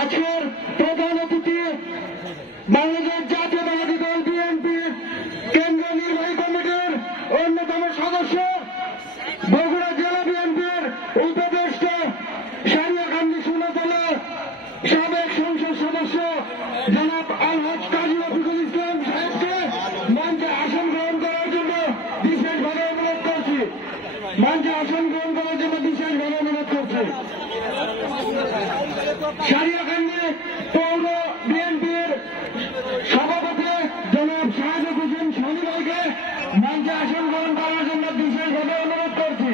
আজকের প্রধান অতিথি বাংলাদেশ জাতীয়তাবাদী দল বিএনপির কেন্দ্রীয় নির্বাহী কমিটির অন্যতম সদস্য, বগুড়া জেলা বিএনপির উপদেষ্টা, সারিয়াকান্দি সুনাতলা সাবেক সংসদ সদস্য জনাব আলহাজ কাজী রফিকুল ইসলাম সাহেবকে মঞ্চে আসন গ্রহণ করার জন্য বিশেষভাবে অনুরোধ করছি। মঞ্চে আসন গ্রহণ করার জন্য বিশেষভাবে অনুরোধ করছি। সারিয়াকান্দি পৌর বিএনপির সভাপতি জনাব শাহাদুল হোসেন শনি ভাইকে মঞ্চে আসন গ্রহণ করার জন্য বিশেষভাবে অনুরোধ করছি।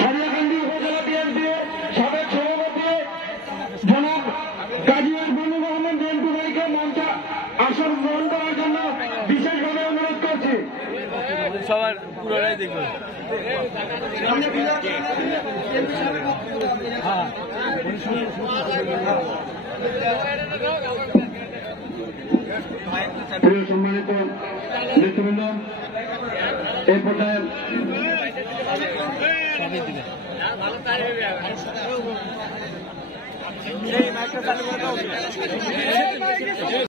সারিয়াকান্দি উপজেলা বিএনপির সাবেক সভাপতি জনাব কাজী মনির মোহাম্মদ জেন্টু ভাইকে মঞ্চে আসন গ্রহণ করার জন্য বিশেষভাবে অনুরোধ করছি। সবার পুরোটাই দেখবে। প্রিয় সম্মানিত নেতৃবৃন্দ, এই পর্যায়ে